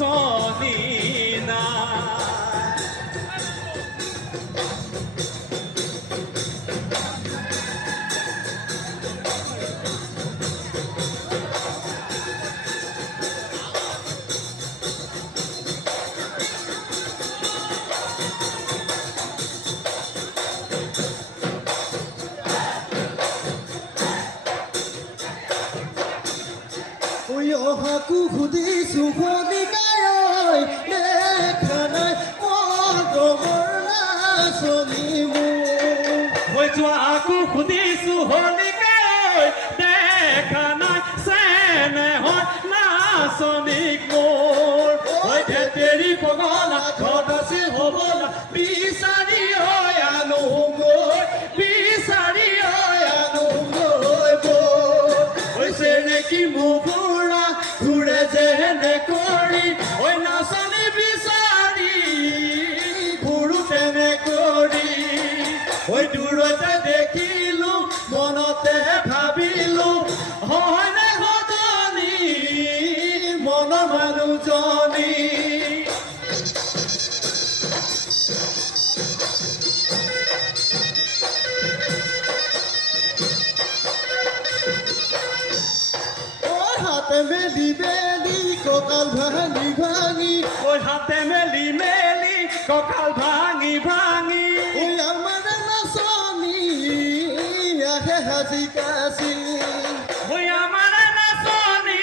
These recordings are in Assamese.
নাচনি না অহাকু সুধিছো ভনিকাই দেখা নাই মৰমৰ নাচনি হৈ যোৱাকো সুধিছো ভনিকাই দেখা নাই চেনেহৰ নাচনিক মোৰ হৈ তেৰি পগলা ঘৰচি হ'বলা বিচাৰি হৈ আনো মই বিচাৰি হৈ আনো মই হৈছে নেকি মুগুৰা ঘূৰে যেনে কৰি ঐ নাচনি বিচাৰি ঘূৰো তেনে কৰি ঐ দূৰতে দেখিলো মনতে ভাবিলো হয়নে সজনী মনৰ মানুহজনী মেলি মেলি কঁকাল ভাঙি ভাঙি ঐ হাতে মেলি মেলি কঁকাল ভাঙি ভাঙি আমাৰ নাচনি আহে সাজি কাচি ঐ আমাৰ নাচনি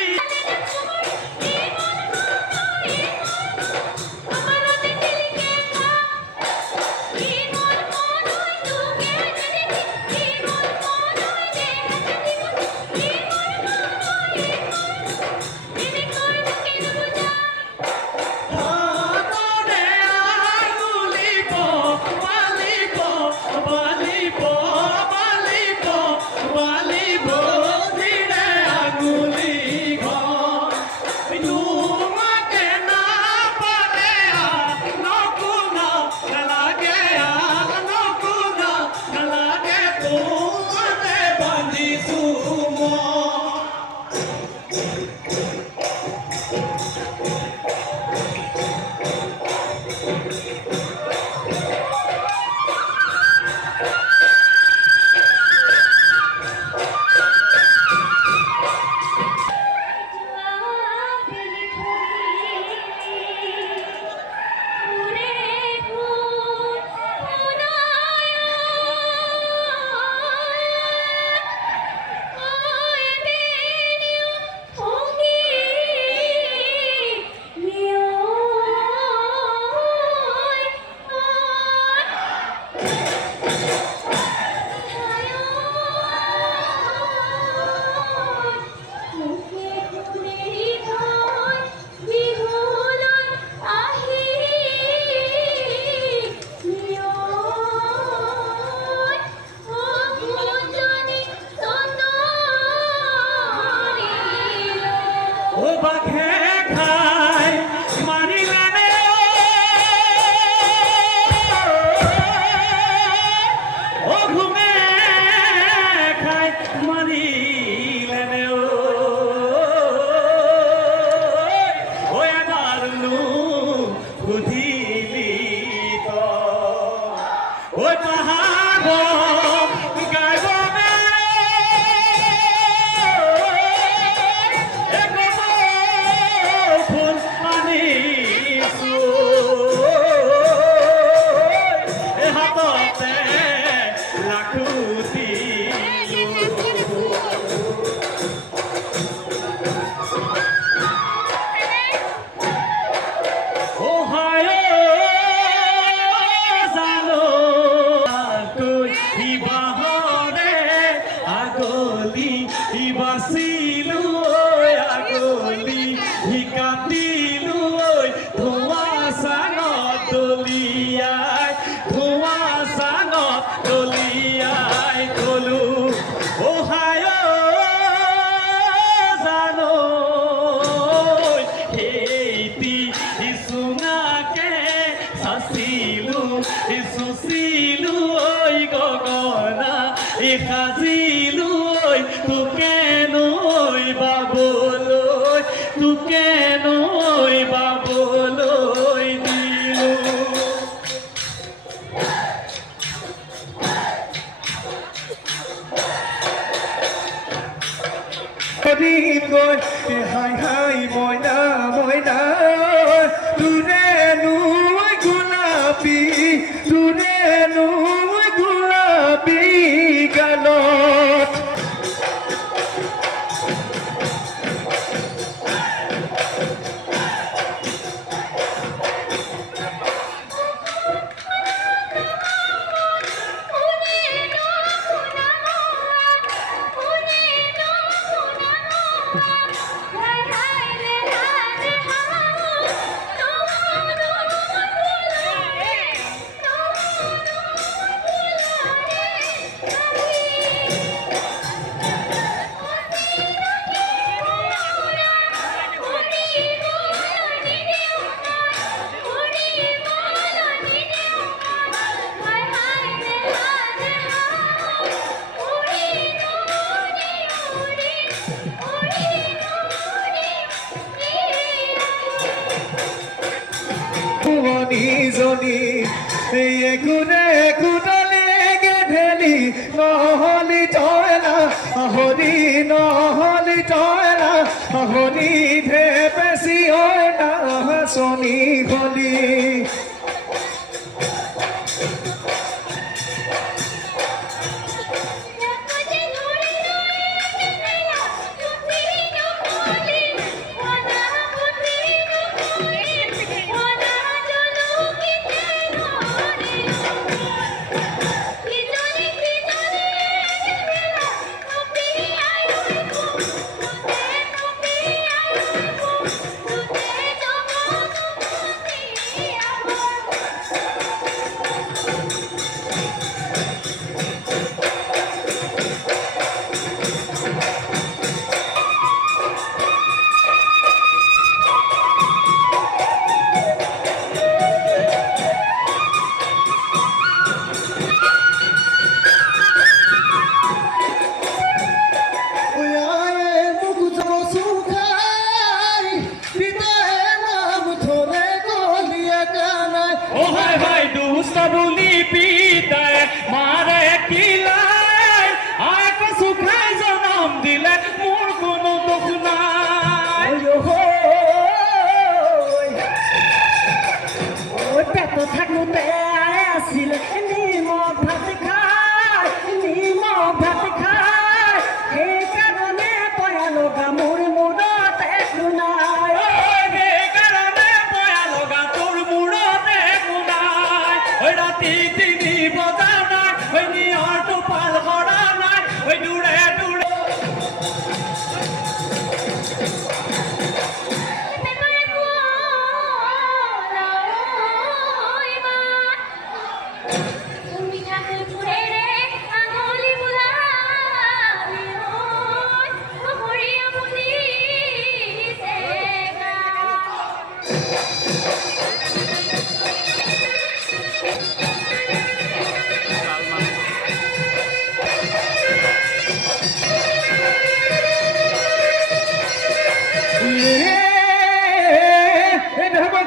বাঘে খাই মাৰিলানে ও ঘুমে খাই মাৰিলানে ও এবাৰনো সুধিলি ঐ পাহাৰ বাচিলো আগলি কাটিলো ধোঁৱা চাঙত দলিয়াই থলো অহায় জানো সেইটি চুঙাকে চাচিলো চুচিলো গগনা সাজিলো তোকে নৈ বাবলৈ শনিজনী একোনে একোটালে গেধেলি নহলি তই না হৰি নহলি তই না হৰি ঢেপেচি হয় না শনি হলি Sabuni pita mare kilai ay ko sukhai janam dile mor kono dukh nai ওই পেট থাকুতে আসিল নিমখ ভাত খায় সেই কারণে পয়ালো গামুর মুরত একটু নাই এই কারণে পয়ালগা তোর মুড়তে গুনাই ওই রাতি তিনি বজা নাই ওই নিয়র টোপাল করা নাই ওই দূরে দূরে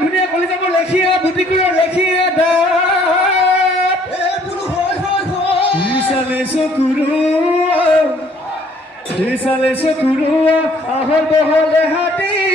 ধুনীয়া কলিজাবোৰ লেখিয়া বুটিকুৰৰ লেখিয়া দাঁত চালে চকুৰু আহল বহলে হাতী